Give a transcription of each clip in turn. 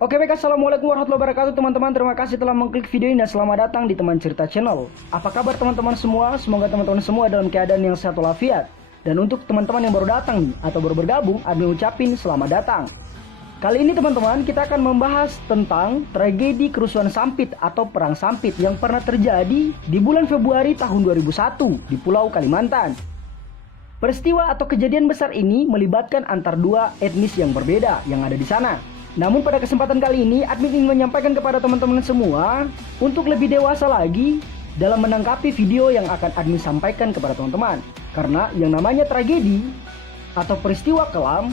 Oke baik, assalamualaikum warahmatullahi wabarakatuh teman-teman. Terima kasih telah mengklik video ini dan selamat datang di Teman Cerita Channel. Apa kabar teman-teman semua? Semoga teman-teman semua dalam keadaan yang sehat walafiat. Dan untuk teman-teman yang baru datang nih atau baru bergabung, admin ucapin selamat datang. Kali ini teman-teman kita akan membahas tentang tragedi kerusuhan Sampit atau Perang Sampit yang pernah terjadi di bulan Februari tahun 2001 di Pulau Kalimantan. Peristiwa atau kejadian besar ini melibatkan antar dua etnis yang berbeda yang ada di sana. Namun pada kesempatan kali ini admin ingin menyampaikan kepada teman-teman semua untuk lebih dewasa lagi dalam menanggapi video yang akan admin sampaikan kepada teman-teman. Karena yang namanya tragedi atau peristiwa kelam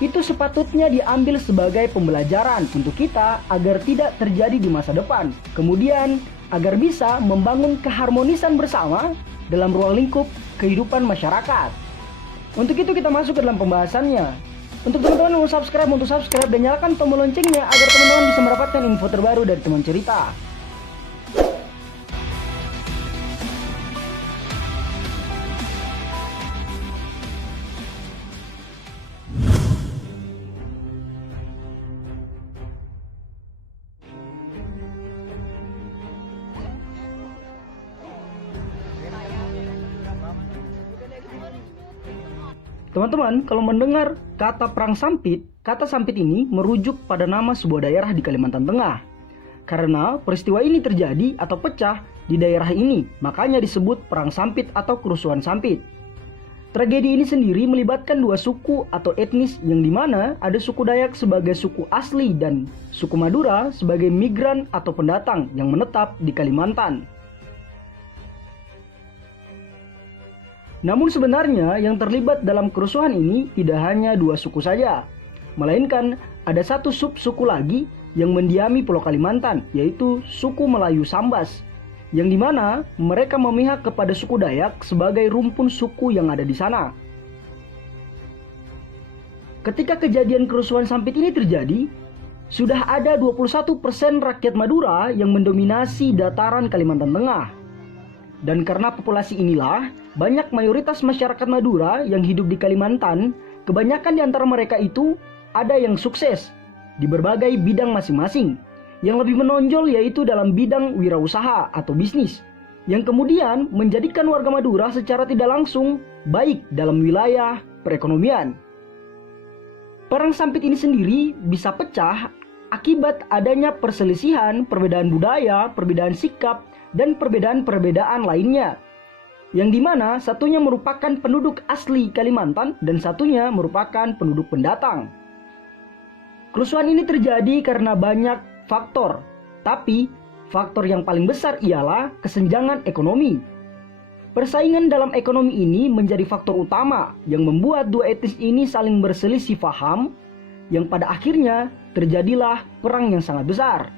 itu sepatutnya diambil sebagai pembelajaran untuk kita agar tidak terjadi di masa depan. Kemudian agar bisa membangun keharmonisan bersama dalam ruang lingkup kehidupan masyarakat. Untuk itu kita masuk ke dalam pembahasannya. Untuk teman-teman yang untuk subscribe dan nyalakan tombol loncengnya agar teman-teman bisa mendapatkan info terbaru dari Teman Cerita. Teman-teman, kalau mendengar kata Perang Sampit, kata Sampit ini merujuk pada nama sebuah daerah di Kalimantan Tengah. Karena peristiwa ini terjadi atau pecah di daerah ini, makanya disebut Perang Sampit atau Kerusuhan Sampit. Tragedi ini sendiri melibatkan dua suku atau etnis yang dimana ada suku Dayak sebagai suku asli dan suku Madura sebagai migran atau pendatang yang menetap di Kalimantan. Namun sebenarnya yang terlibat dalam kerusuhan ini tidak hanya dua suku saja, melainkan ada satu sub-suku lagi yang mendiami Pulau Kalimantan, yaitu suku Melayu Sambas, yang dimana mereka memihak kepada suku Dayak sebagai rumpun suku yang ada di sana. Ketika kejadian kerusuhan Sampit ini terjadi, sudah ada 21% rakyat Madura yang mendominasi dataran Kalimantan Tengah. Dan karena populasi inilah, banyak mayoritas masyarakat Madura yang hidup di Kalimantan, kebanyakan di antara mereka itu ada yang sukses di berbagai bidang masing-masing. Yang lebih menonjol yaitu dalam bidang wirausaha atau bisnis, yang kemudian menjadikan warga Madura secara tidak langsung baik dalam wilayah perekonomian. Perang Sampit ini sendiri bisa pecah akibat adanya perselisihan, perbedaan budaya, perbedaan sikap, dan perbedaan-perbedaan lainnya, yang dimana satunya merupakan penduduk asli Kalimantan dan satunya merupakan penduduk pendatang. Kerusuhan ini terjadi karena banyak faktor, tapi faktor yang paling besar ialah kesenjangan ekonomi. Persaingan dalam ekonomi ini menjadi faktor utama yang membuat dua etnis ini saling berselisih paham, yang pada akhirnya terjadilah perang yang sangat besar.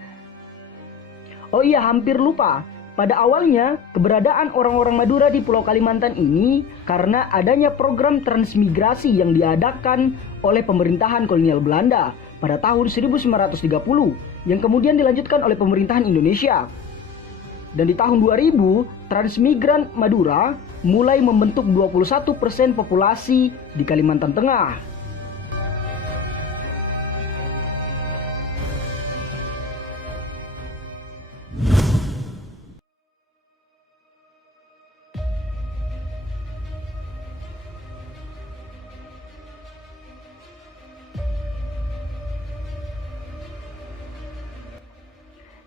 Oh iya, hampir lupa. Pada awalnya, keberadaan orang-orang Madura di Pulau Kalimantan ini karena adanya program transmigrasi yang diadakan oleh pemerintahan kolonial Belanda pada tahun 1930 yang kemudian dilanjutkan oleh pemerintahan Indonesia. Dan di tahun 2000, transmigran Madura mulai membentuk 21% populasi di Kalimantan Tengah.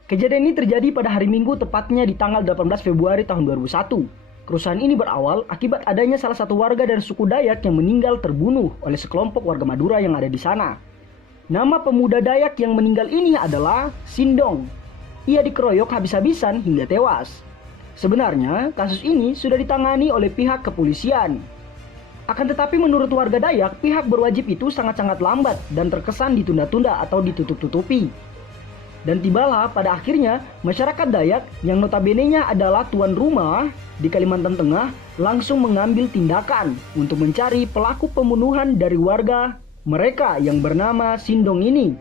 Kejadian ini terjadi pada hari Minggu, tepatnya di tanggal 18 Februari tahun 2001. Kerusuhan ini berawal akibat adanya salah satu warga dari suku Dayak yang meninggal terbunuh oleh sekelompok warga Madura yang ada di sana. Nama pemuda Dayak yang meninggal ini adalah Sindong. Ia dikeroyok habis-habisan hingga tewas. Sebenarnya kasus ini sudah ditangani oleh pihak kepolisian. Akan tetapi menurut warga Dayak, pihak berwajib itu sangat-sangat lambat dan terkesan ditunda-tunda atau ditutup-tutupi. Dan tibalah pada akhirnya masyarakat Dayak yang notabene-nya adalah tuan rumah di Kalimantan Tengah langsung mengambil tindakan untuk mencari pelaku pembunuhan dari warga mereka yang bernama Sindong ini.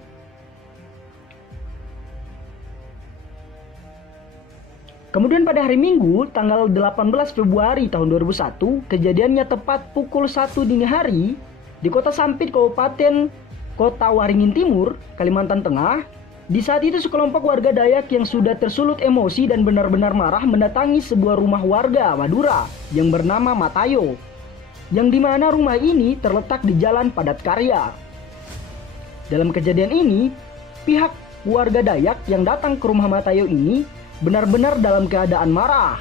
Kemudian pada hari Minggu tanggal 18 Februari tahun 2001, kejadiannya tepat pukul 1 dini hari di Kota Sampit, Kabupaten Kota Waringin Timur, Kalimantan Tengah, Di saat itu sekelompok warga Dayak yang sudah tersulut emosi dan benar-benar marah mendatangi sebuah rumah warga Madura yang bernama Matayo, yang dimana rumah ini terletak di Jalan Padat Karya. Dalam kejadian ini, pihak warga Dayak yang datang ke rumah Matayo ini benar-benar dalam keadaan marah.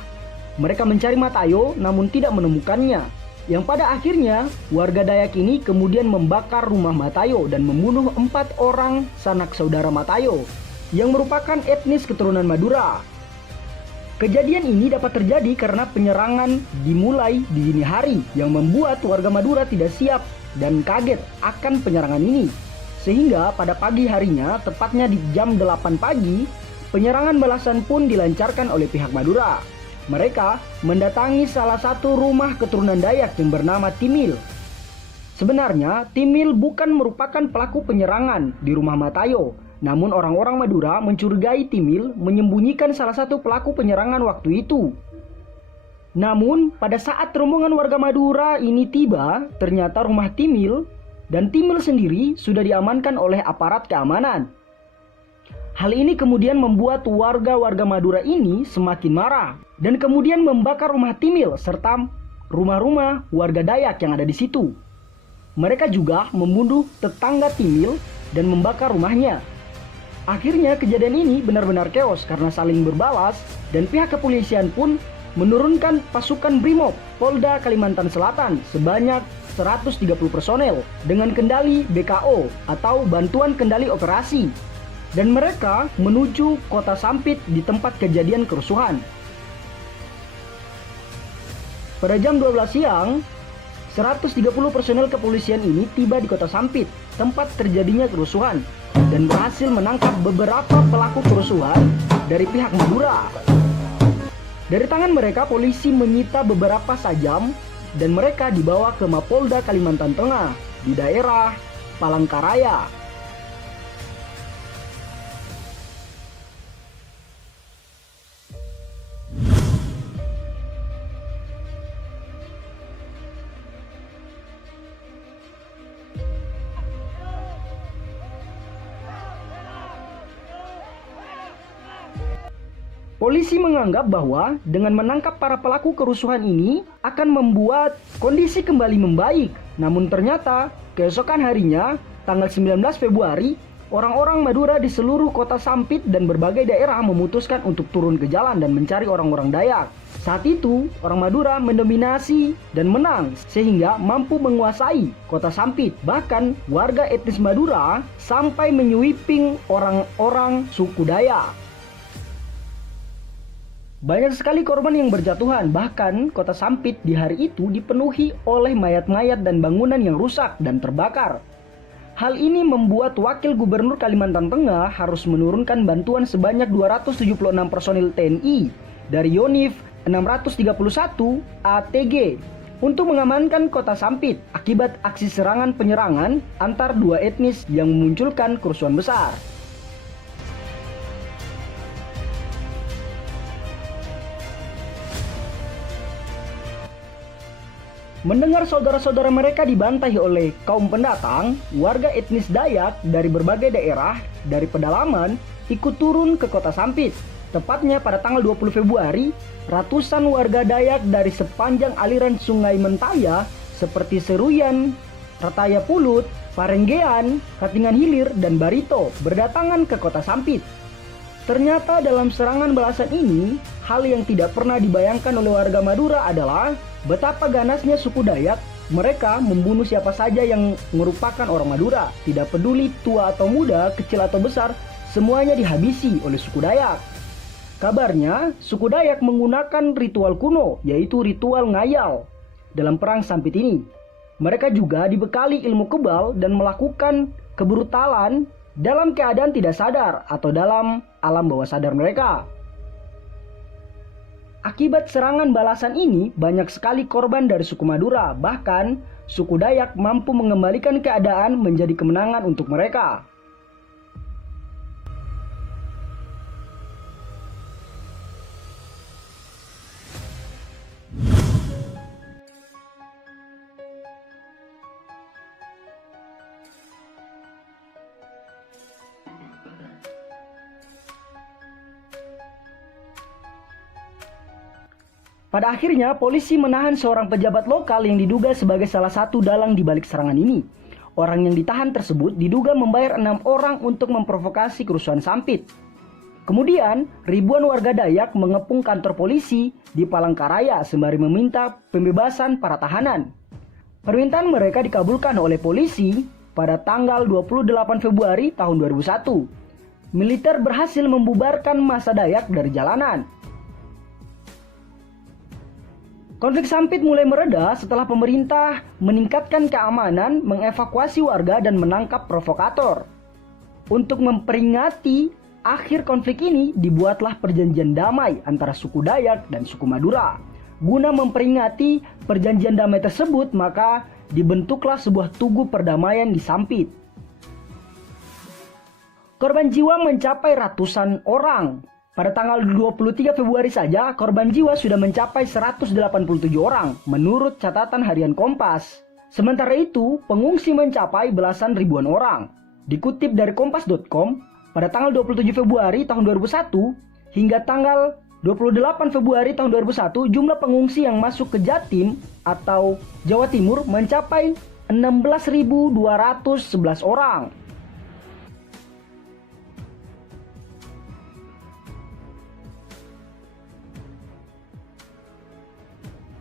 Mereka mencari Matayo namun tidak menemukannya. Yang pada akhirnya warga Dayak ini kemudian membakar rumah Matayo dan membunuh 4 orang sanak saudara Matayo yang merupakan etnis keturunan Madura. Kejadian ini dapat terjadi karena penyerangan dimulai di dini hari yang membuat warga Madura tidak siap dan kaget akan penyerangan ini. Sehingga pada pagi harinya, tepatnya di jam 8 pagi, penyerangan balasan pun dilancarkan oleh pihak Madura. Mereka mendatangi salah satu rumah keturunan Dayak yang bernama Timil. Sebenarnya, Timil bukan merupakan pelaku penyerangan di rumah Matayo. Namun orang-orang Madura mencurigai Timil menyembunyikan salah satu pelaku penyerangan waktu itu. Namun, pada saat rombongan warga Madura ini tiba, ternyata rumah Timil dan Timil sendiri sudah diamankan oleh aparat keamanan. Hal ini kemudian membuat warga-warga Madura ini semakin marah dan kemudian membakar rumah Timil serta rumah-rumah warga Dayak yang ada di situ. Mereka juga membunuh tetangga Timil dan membakar rumahnya. Akhirnya kejadian ini benar-benar chaos karena saling berbalas dan pihak kepolisian pun menurunkan pasukan Brimob Polda Kalimantan Selatan sebanyak 130 personel dengan kendali BKO atau Bantuan Kendali Operasi. Dan mereka menuju kota Sampit di tempat kejadian kerusuhan. Pada jam 12 siang, 130 personel kepolisian ini tiba di kota Sampit, tempat terjadinya kerusuhan, dan berhasil menangkap beberapa pelaku kerusuhan dari pihak Madura. Dari tangan mereka, polisi menyita beberapa sajam dan mereka dibawa ke Mapolda Kalimantan Tengah di daerah Palangkaraya. Polisi menganggap bahwa dengan menangkap para pelaku kerusuhan ini akan membuat kondisi kembali membaik. Namun ternyata keesokan harinya, tanggal 19 Februari, orang-orang Madura di seluruh kota Sampit dan berbagai daerah memutuskan untuk turun ke jalan dan mencari orang-orang Dayak. Saat itu, orang Madura mendominasi dan menang sehingga mampu menguasai kota Sampit. Bahkan warga etnis Madura sampai menyweeping orang-orang suku Dayak. Banyak sekali korban yang berjatuhan, bahkan kota Sampit di hari itu dipenuhi oleh mayat-mayat dan bangunan yang rusak dan terbakar. Hal ini membuat Wakil Gubernur Kalimantan Tengah harus menurunkan bantuan sebanyak 276 personil TNI dari Yonif 631 ATG untuk mengamankan kota Sampit akibat aksi serangan penyerangan antar dua etnis yang memunculkan kerusuhan besar. Mendengar saudara-saudara mereka dibantai oleh kaum pendatang, warga etnis Dayak dari berbagai daerah dari pedalaman ikut turun ke kota Sampit. Tepatnya pada tanggal 20 Februari, ratusan warga Dayak dari sepanjang aliran Sungai Mentaya seperti Seruyan, Rataya Pulut, Parenggean, Katingan Hilir, dan Barito berdatangan ke kota Sampit. Ternyata dalam serangan balasan ini, hal yang tidak pernah dibayangkan oleh warga Madura adalah betapa ganasnya suku Dayak. Mereka membunuh siapa saja yang merupakan orang Madura. Tidak peduli tua atau muda, kecil atau besar, semuanya dihabisi oleh suku Dayak. Kabarnya, suku Dayak menggunakan ritual kuno, yaitu ritual ngayal dalam perang Sampit ini. Mereka juga dibekali ilmu kebal dan melakukan kebrutalan dalam keadaan tidak sadar atau dalam alam bawah sadar mereka. Akibat serangan balasan ini, banyak sekali korban dari suku Madura. Bahkan, suku Dayak mampu mengembalikan keadaan menjadi kemenangan untuk mereka. Pada akhirnya, polisi menahan seorang pejabat lokal yang diduga sebagai salah satu dalang di balik serangan ini. Orang yang ditahan tersebut diduga membayar 6 orang untuk memprovokasi kerusuhan Sampit. Kemudian, ribuan warga Dayak mengepung kantor polisi di Palangkaraya sembari meminta pembebasan para tahanan. Permintaan mereka dikabulkan oleh polisi pada tanggal 28 Februari tahun 2001. Militer berhasil membubarkan massa Dayak dari jalanan. Konflik Sampit mulai mereda setelah pemerintah meningkatkan keamanan, mengevakuasi warga, dan menangkap provokator. Untuk memperingati akhir konflik ini, dibuatlah perjanjian damai antara suku Dayak dan suku Madura. Guna memperingati perjanjian damai tersebut, maka dibentuklah sebuah tugu perdamaian di Sampit. Korban jiwa mencapai ratusan orang. Pada tanggal 23 Februari saja, korban jiwa sudah mencapai 187 orang menurut catatan harian Kompas. Sementara itu, pengungsi mencapai belasan ribuan orang. Dikutip dari kompas.com, pada tanggal 27 Februari tahun 2001 hingga tanggal 28 Februari tahun 2001, jumlah pengungsi yang masuk ke Jatim atau Jawa Timur mencapai 16.211 orang.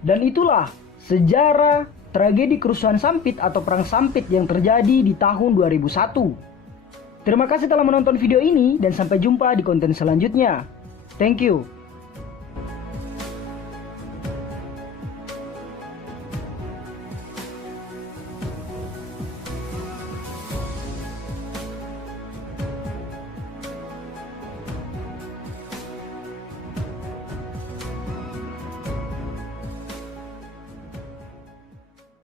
Dan itulah sejarah tragedi kerusuhan Sampit atau Perang Sampit yang terjadi di tahun 2001. Terima kasih telah menonton video ini dan sampai jumpa di konten selanjutnya. Thank you.